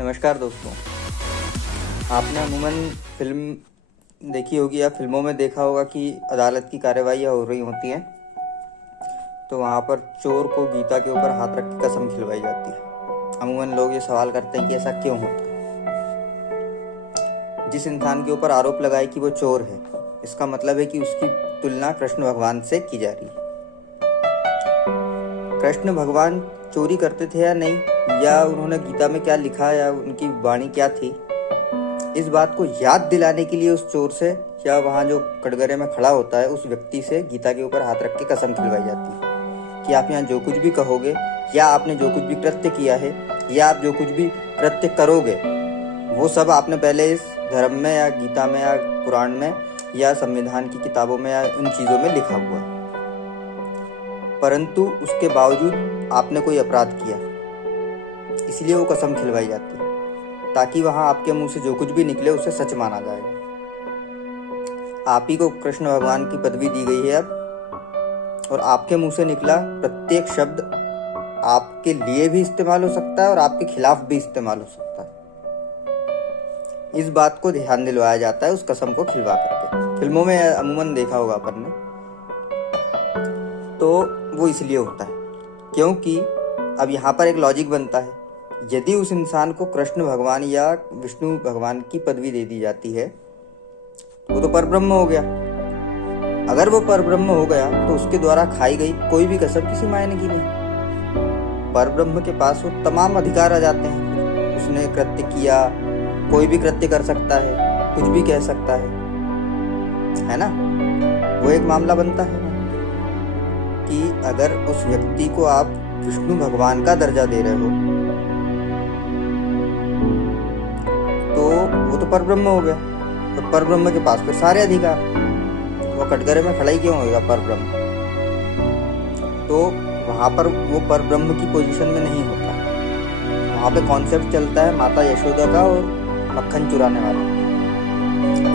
नमस्कार दोस्तों। आपने अमूमन फिल्म देखी होगी या फिल्मों में देखा होगा कि अदालत की कार्यवाहियाँ हो रही होती हैं तो वहाँ पर चोर को गीता के ऊपर हाथ रख के कसम खिलवाई जाती है। अमूमन लोग ये सवाल करते हैं कि ऐसा क्यों होता है। जिस इंसान के ऊपर आरोप लगाए कि वो चोर है, इसका मतलब है कि उसकी तुलना कृष्ण भगवान से की जा रही है। कृष्ण भगवान चोरी करते थे या नहीं, या उन्होंने गीता में क्या लिखा या उनकी वाणी क्या थी, इस बात को याद दिलाने के लिए उस चोर से या वहाँ जो कटघरे में खड़ा होता है उस व्यक्ति से गीता के ऊपर हाथ रख के कसम खिलवाई जाती है कि आप यहाँ जो कुछ भी कहोगे या आपने जो कुछ भी कृत्य किया है या आप जो कुछ भी कृत्य करोगे, वो सब आपने पहले इस धर्म में या गीता में या पुराण में या संविधान की किताबों में या उन चीज़ों में लिखा हुआ है। परंतु उसके बावजूद आपने कोई अपराध किया, इसलिए वो कसम खिलवाई जाती है ताकि वहाँ आपके मुंह से जो कुछ भी निकले उसे सच माना जाएगा। आप ही को कृष्ण भगवान की पदवी दी गई है अब, और आपके मुंह से निकला प्रत्येक शब्द आपके लिए भी इस्तेमाल हो सकता है और आपके खिलाफ भी इस्तेमाल हो सकता है। इस बात को ध्यान दिलवाया जाता है उस कसम को खिलवा करके। फिल्मों में अमूमन देखा होगा अपन ने, तो वो इसलिए होता है क्योंकि अब यहाँ पर एक लॉजिक बनता है। यदि उस इंसान को कृष्ण भगवान या विष्णु भगवान की पदवी दे दी जाती है, वो तो परब्रह्म हो गया। अगर वो परब्रह्म हो गया तो उसके द्वारा खाई गई कोई भी कसम किसी मायने की नहीं। परब्रह्म के पास वो तमाम अधिकार आ जाते हैं। उसने कृत्य किया, कोई भी कृत्य कर सकता है, कुछ भी कह सकता है ना। वो एक मामला बनता है कि अगर उस व्यक्ति को आप विष्णु भगवान का दर्जा दे रहे हो तो वो तो परब्रह्म हो गया। तो परब्रह्म के पास फिर सारे अधिकार, वो कटघरे में खड़ा ही क्यों होगा परब्रह्म। तो वहाँ पर वो परब्रह्म की पोजीशन में नहीं होता। वहाँ पे कॉन्सेप्ट चलता है माता यशोदा का और मक्खन चुराने वाला।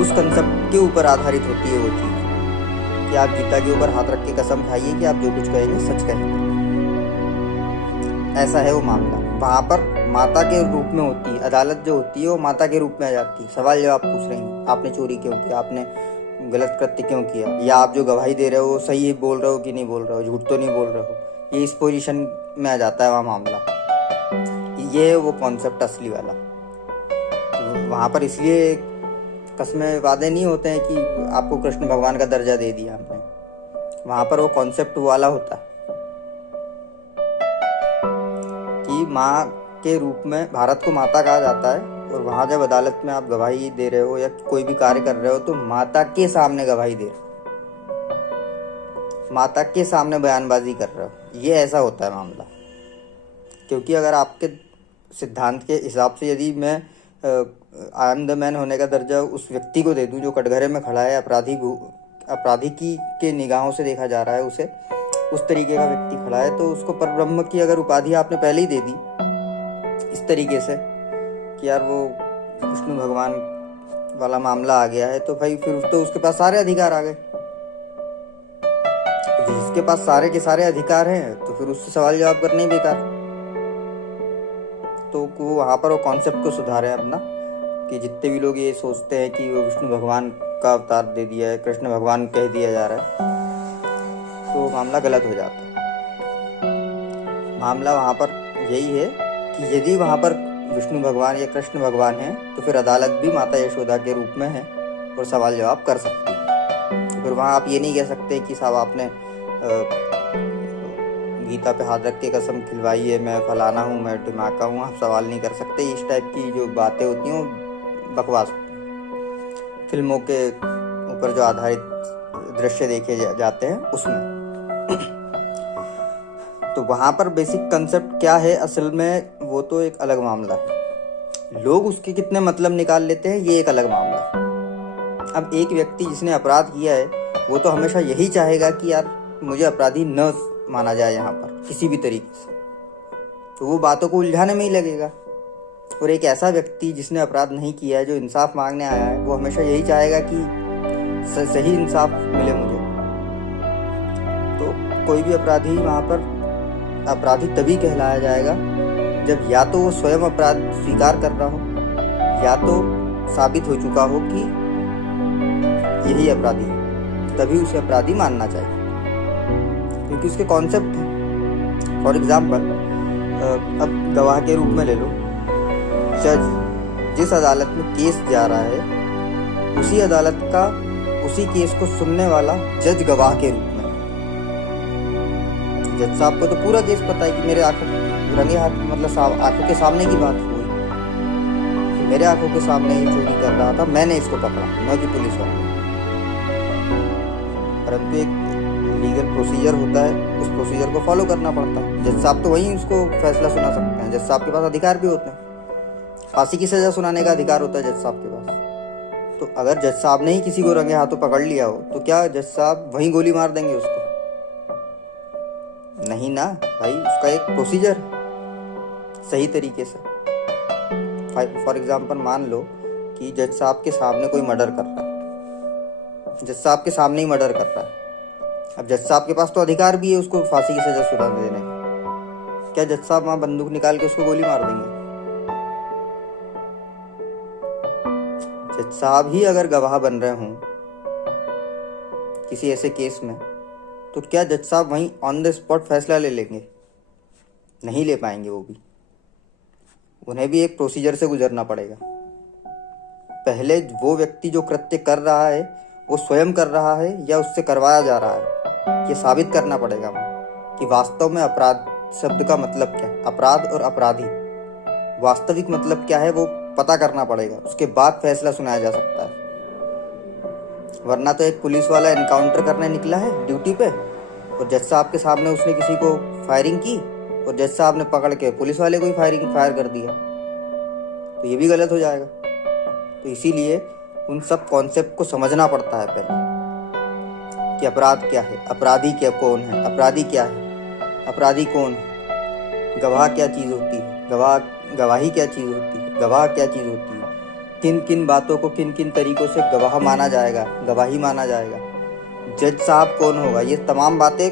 उस कंसेप्ट के ऊपर आधारित होती है वो चीज़ कि आप गीता के ऊपर हाथ रख के कसम खाइए कि आप जो कुछ कहेंगे सच कहेंगे। ऐसा है वो मामला। वहाँ पर माता के रूप में होती है अदालत, जो होती है वो माता के रूप में आ जाती है। सवाल जवाब पूछ रही है, आपने चोरी क्यों किया, आपने गलत कृत्य क्यों किया, या आप जो गवाही दे रहे हो सही बोल रहे हो कि नहीं बोल रहे हो, झूठ तो नहीं बोल रहे हो। ये इस पोजीशन में आ जाता है वहाँ मामला। ये है वो कॉन्सेप्ट असली वाला। वहाँ पर इसलिए कसमें वादे नहीं होते हैं कि आपको कृष्ण भगवान का दर्जा दे दिया हमने। वहाँ पर वो कॉन्सेप्ट वाला होता है कि माँ के रूप में भारत को माता कहा जाता है, और वहाँ जब अदालत में आप गवाही दे रहे हो या कोई भी कार्य कर रहे हो तो माता के सामने गवाही दे रहे हो, माता के सामने बयानबाजी कर रहे हो। ये ऐसा होता है मामला। क्योंकि अगर आपके सिद्धांत के हिसाब से यदि मैं आई एम द मैन होने का दर्जा उस व्यक्ति को दे दूं जो कटघरे में खड़ा है, अपराधी की के निगाहों से देखा जा रहा है, उसे उस तरीके का व्यक्ति खड़ा है, तो उसको परब्रह्म की अगर उपाधि आपने पहले ही दे दी इस तरीके से कि यार वो विष्णु भगवान वाला मामला आ गया है, तो भाई फिर तो उसके पास सारे अधिकार आ गए। जिसके पास सारे के सारे अधिकार हैं तो फिर उससे सवाल जवाब करने ही बेकार। तो वो वहाँ पर वो कॉन्सेप्ट को सुधारे अपना, कि जितने भी लोग ये सोचते हैं कि वो विष्णु भगवान का अवतार दे दिया है, कृष्ण भगवान कह दिया जा रहा है, तो मामला गलत हो जाता है। मामला वहाँ पर यही है कि यदि वहाँ पर विष्णु भगवान या कृष्ण भगवान है तो फिर अदालत भी माता यशोदा के रूप में है और सवाल जवाब कर सकती है। तो फिर वहाँ आप ये नहीं कह सकते कि साहब आपने गीता पे हाथ रख के कसम खिलवाई है, मैं फलाना हूँ, मैं ढिमाका हूँ। आप सवाल नहीं कर सकते। इस टाइप की जो बातें होती हैं वो बकवास होती हैं। फिल्मों के ऊपर जो आधारित दृश्य देखे जाते हैं उसमें तो वहाँ पर बेसिक कंसेप्ट क्या है असल में, वो तो एक अलग मामला है। लोग उसके कितने मतलब निकाल लेते हैं ये एक अलग मामला है। अब एक व्यक्ति जिसने अपराध किया है वो तो हमेशा यही चाहेगा कि यार मुझे अपराधी न माना जाए यहाँ पर किसी भी तरीके से, तो वो बातों को उलझाने में ही लगेगा। और एक ऐसा व्यक्ति जिसने अपराध नहीं किया है, जो इंसाफ मांगने आया है, वो हमेशा यही चाहेगा कि सही इंसाफ मिले मुझे। तो कोई भी अपराधी वहाँ पर अपराधी तभी कहलाया जाएगा जब या तो वो स्वयं अपराध स्वीकार कर रहा हो या तो साबित हो चुका हो कि यही अपराधी है, तभी उसे अपराधी मानना चाहिए, क्योंकि उसके कॉन्सेप्ट हैं। फॉर एग्जाम्पल, अब गवाह के रूप में ले लो, जज जिस अदालत में केस जा रहा है उसी अदालत का उसी केस को सुनने वाला जज गवाह के रूप में। जज साहब को तो पूरा केस पता है कि मेरे आंखों रंगे हाथ, मतलब आंखों के सामने की बात हुई, मेरे आंखों के सामने ये चोरी कर रहा था, मैंने इसको पकड़ा, न कि पुलिस वाले। परंतु एक लीगल प्रोसीजर होता है, उस प्रोसीजर को फॉलो करना पड़ता है। जज साहब तो वहीं उसको फैसला सुना सकते हैं, जज साहब के पास अधिकार भी होते हैं, फांसी की सजा सुनाने का अधिकार होता है जज साहब के पास। तो अगर जज साहब ने ही किसी को रंगे हाथों पकड़ लिया हो तो क्या जज साहब वहीं गोली मार देंगे उसको? नहीं ना भाई, उसका एक प्रोसीजर सही तरीके से। फॉर एग्जाम्पल, मान लो कि जज साहब के सामने कोई मर्डर कर रहा है, जज साहब के सामने ही मर्डर कर रहा है। अब जज साहब के पास तो अधिकार भी है उसको फांसी की सजा सुना देने का। क्या जज साहब वहां बंदूक निकाल के उसको गोली मार देंगे? जज साहब ही अगर गवाह बन रहे हों किसी ऐसे केस में, तो क्या जज साहब वहीं ऑन द स्पॉट फैसला ले लेंगे? नहीं ले पाएंगे। वो भी, उन्हें भी एक प्रोसीजर से गुजरना पड़ेगा। पहले वो व्यक्ति जो कृत्य कर रहा है वो स्वयं कर रहा है या उससे करवाया जा रहा है, ये साबित करना पड़ेगा कि वास्तव में अपराध शब्द का मतलब क्या है, अपराध और अपराधी वास्तविक मतलब क्या है, वो पता करना पड़ेगा। उसके बाद फैसला सुनाया जा सकता है। वरना तो एक पुलिस वाला एनकाउंटर करने निकला है ड्यूटी पे और जज साहब के सामने उसने किसी को फायरिंग की और जज साहब ने पकड़ के पुलिस वाले को ही फायर कर दिया, तो ये भी गलत हो जाएगा। तो इसीलिए उन सब कॉन्सेप्ट को समझना पड़ता है पहले कि अपराध क्या है, अपराधी क्या कौन है, अपराधी क्या है, अपराधी कौन है, गवाह क्या चीज़ होती है, गवाही क्या चीज़ होती है, गवाह क्या चीज़ होती है, किन किन बातों को किन किन तरीकों से गवाह माना जाएगा, गवाही माना जाएगा, जज साहब कौन होगा, ये तमाम बातें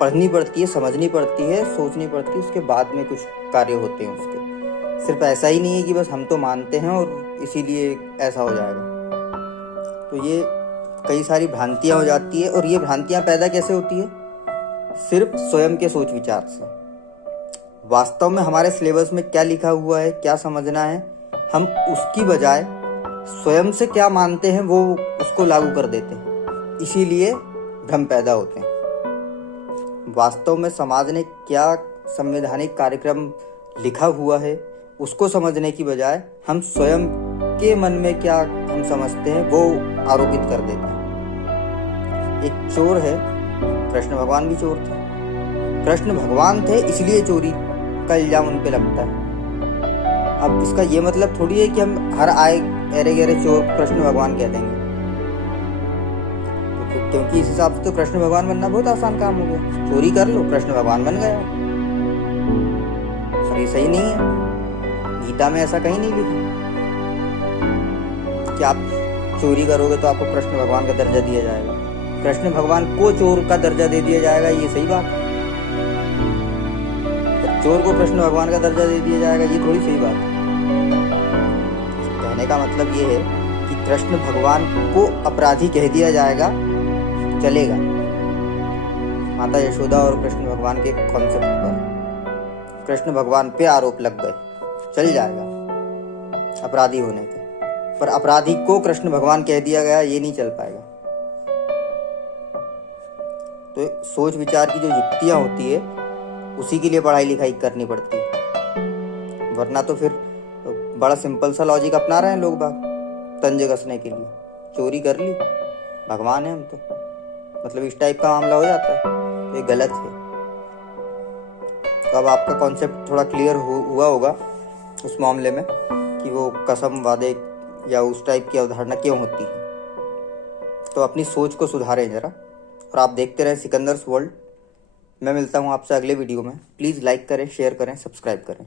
पढ़नी पड़ती है, समझनी पड़ती है, सोचनी पड़ती है। उसके बाद में कुछ कार्य होते हैं उसके। सिर्फ ऐसा ही नहीं है कि बस हम तो मानते हैं और इसीलिए ऐसा हो जाएगा। तो ये कई सारी भ्रांतियाँ हो जाती है। और ये भ्रांतियाँ पैदा कैसे होती है? सिर्फ स्वयं के सोच विचार से। वास्तव में हमारे सिलेबस में क्या लिखा हुआ है, क्या समझना है, हम उसकी बजाय स्वयं से क्या मानते हैं वो उसको लागू कर देते हैं, इसीलिए भ्रम पैदा होते हैं। वास्तव में समाज ने क्या संवैधानिक कार्यक्रम लिखा हुआ है उसको समझने की बजाय हम स्वयं के मन में क्या हम समझते हैं वो आरोपित कर देते हैं। एक चोर है, कृष्ण भगवान भी चोर थे, कृष्ण भगवान थे इसलिए चोरी का इल्जाम उन पे लगता है। अब इसका ये मतलब थोड़ी है कि हम हर आए एरे गहरे चोर कृष्ण भगवान कह देंगे, क्योंकि इस हिसाब से तो कृष्ण भगवान बनना बहुत आसान काम हो गया। चोरी कर लो, कृष्ण भगवान बन गया। और ये सही नहीं है, गीता में ऐसा कहीं नहीं लिखा कि आप चोरी करोगे तो आपको कृष्ण भगवान का दर्जा दिया जाएगा। कृष्ण भगवान को चोर का दर्जा दे दिया जाएगा, ये सही बात है। तो चोर को कृष्ण भगवान का दर्जा दे दिया जाएगा, ये थोड़ी सही बात है। कहने का मतलब ये है कि कृष्ण भगवान को अपराधी कह दिया जाएगा, चलेगा। माता यशोदा और कृष्ण भगवान के कॉन्सेप्ट पर कृष्ण भगवान पे आरोप लग गए, चल जाएगा अपराधी होने के। पर अपराधी को कृष्ण भगवान कह दिया गया, ये नहीं चल पाएगा। तो सोच विचार की जो युक्तियां होती है उसी के लिए पढ़ाई लिखाई करनी पड़ती है। वरना तो फिर बड़ा सिंपल सा लॉजिक अपना रहे हैं लोग बाग तंजे कसने के लिए। चोरी कर ली, भगवान है हम तो, मतलब इस टाइप का मामला हो जाता है। तो ये गलत है। तो अब आपका कॉन्सेप्ट थोड़ा क्लियर हुआ होगा उस मामले में कि वो कसम वादे या उस टाइप की अवधारणा क्यों होती है। तो अपनी सोच को सुधारें जरा, और आप देखते रहें सिकंदर्स वर्ल्ड। मैं मिलता हूँ आपसे अगले वीडियो में। प्लीज़ लाइक करें, शेयर करें, सब्सक्राइब करें।